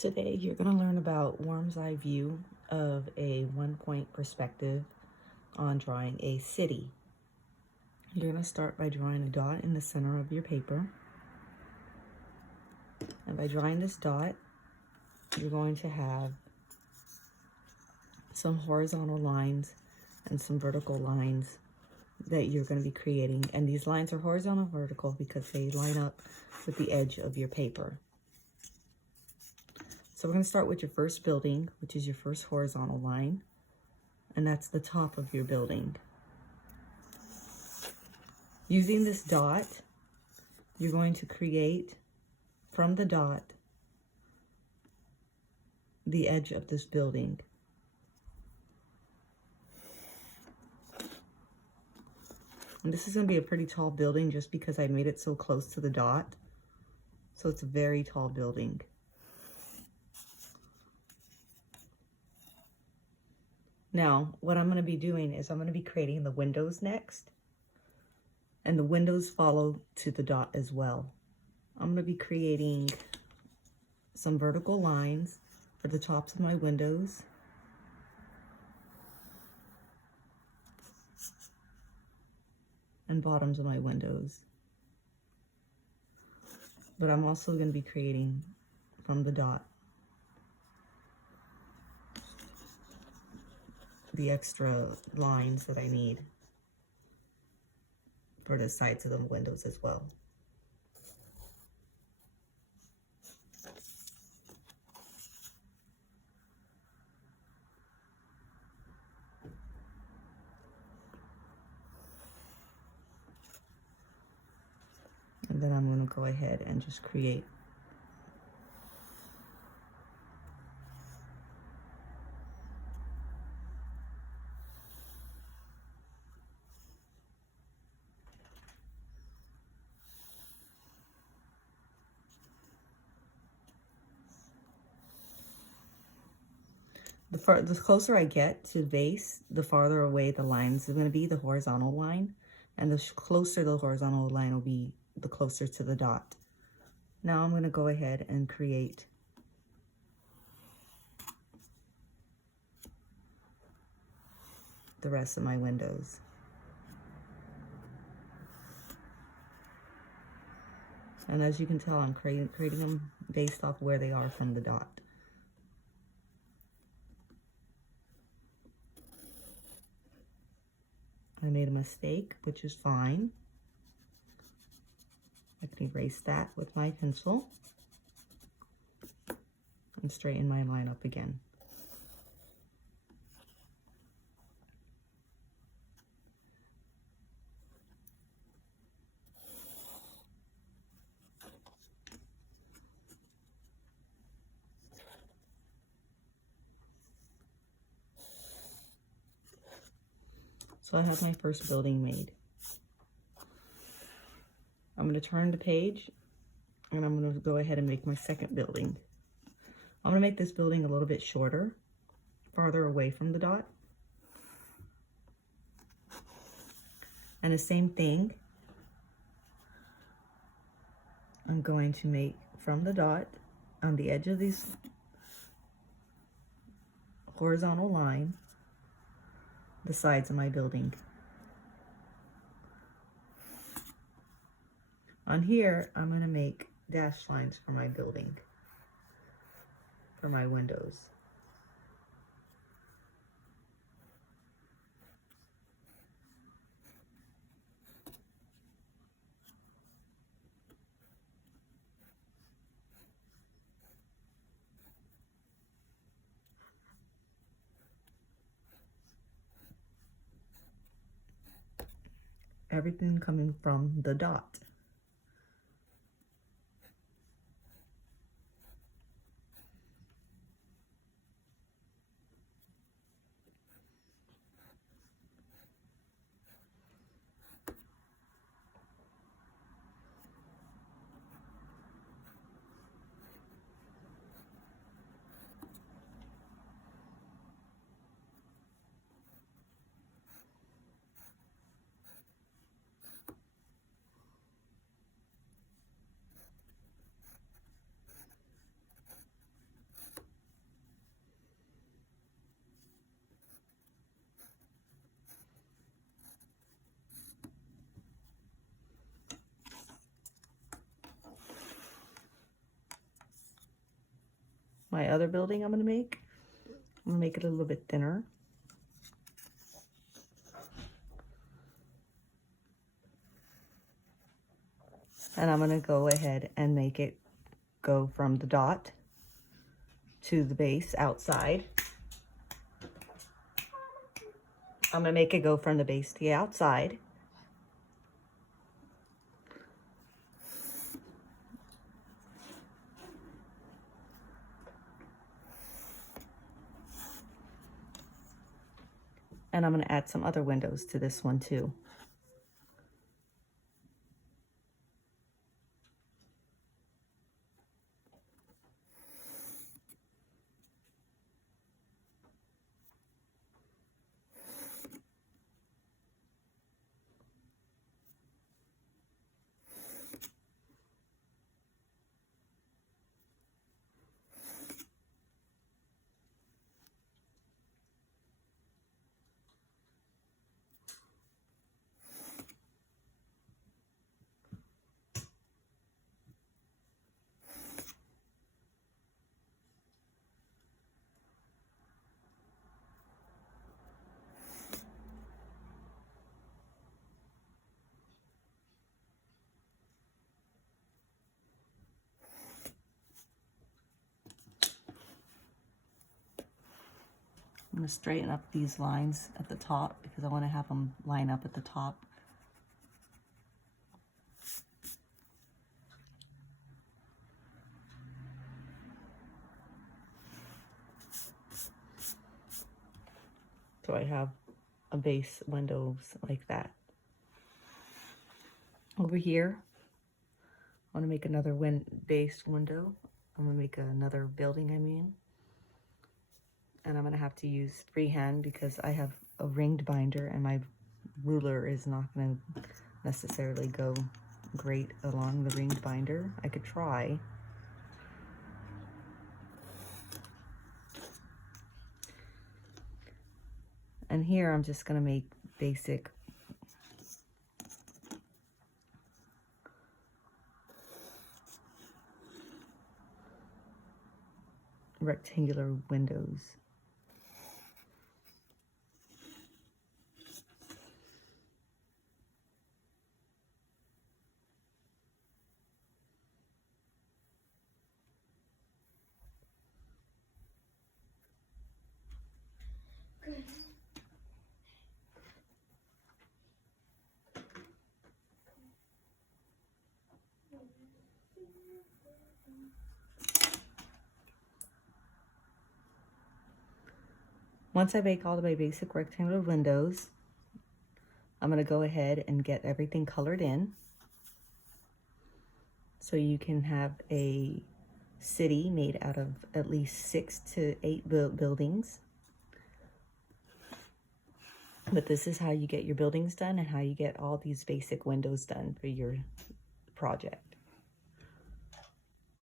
Today, you're going to learn about Worm's eye view of a one-point perspective on drawing a city. You're going to start by drawing a dot in the center of your paper. And by drawing this dot, you're going to have some horizontal lines and some vertical lines that you're going to be creating. And these lines are horizontal and vertical because they line up with the edge of your paper. So we're going to start with your first building, which is your first horizontal line, and that's the top of your building. Using this dot, you're going to create from the dot the edge of this building. And this is going to be a pretty tall building just because I made it so close to the dot. So it's a very tall building. Now, what I'm going to be doing is I'm going to be creating the windows next. And the windows follow to the dot as well. I'm going to be creating some vertical lines for the tops of my windows. And bottoms of my windows. But I'm also going to be creating from the dot the extra lines that I need for the sides of the windows as well. And then I'm going to go ahead and just create the closer I get to the base, the farther away the lines are going to be, the horizontal line. And the closer the horizontal line will be, the closer to the dot. Now I'm going to go ahead and create the rest of my windows. And as you can tell, I'm creating them based off where they are from the dot. I made a mistake, which is fine. I can erase that with my pencil and straighten my line up again. So I have my first building made. I'm going to turn the page and I'm going to go ahead and make my second building. I'm going to make this building a little bit shorter, farther away from the dot. And the same thing, I'm going to make from the dot on the edge of this horizontal line, the sides of my building. On here, I'm going to make dashed lines for my building, for my windows. Everything coming from the dot. my other building I'm going to make. I'm going to make it a little bit thinner. And I'm going to go ahead and make it go from the dot to the base outside. I'm going to make it go from the base to the outside. And I'm going to add some other windows to this one too. I'm going to straighten up these lines at the top because I want to have them line up at the top. So I have a base windows like that. Over here, I want to make another base window. I'm going to make another building, I mean. And I'm going to have to use freehand because I have a ringed binder and my ruler is not going to necessarily go great along the ringed binder. I could try. And here I'm just going to make basic rectangular windows. Once I make all my basic rectangular windows, I'm going to go ahead and get everything colored in. So you can have a city made out of at least 6 to 8 buildings. But this is how you get your buildings done and how you get all these basic windows done for your project.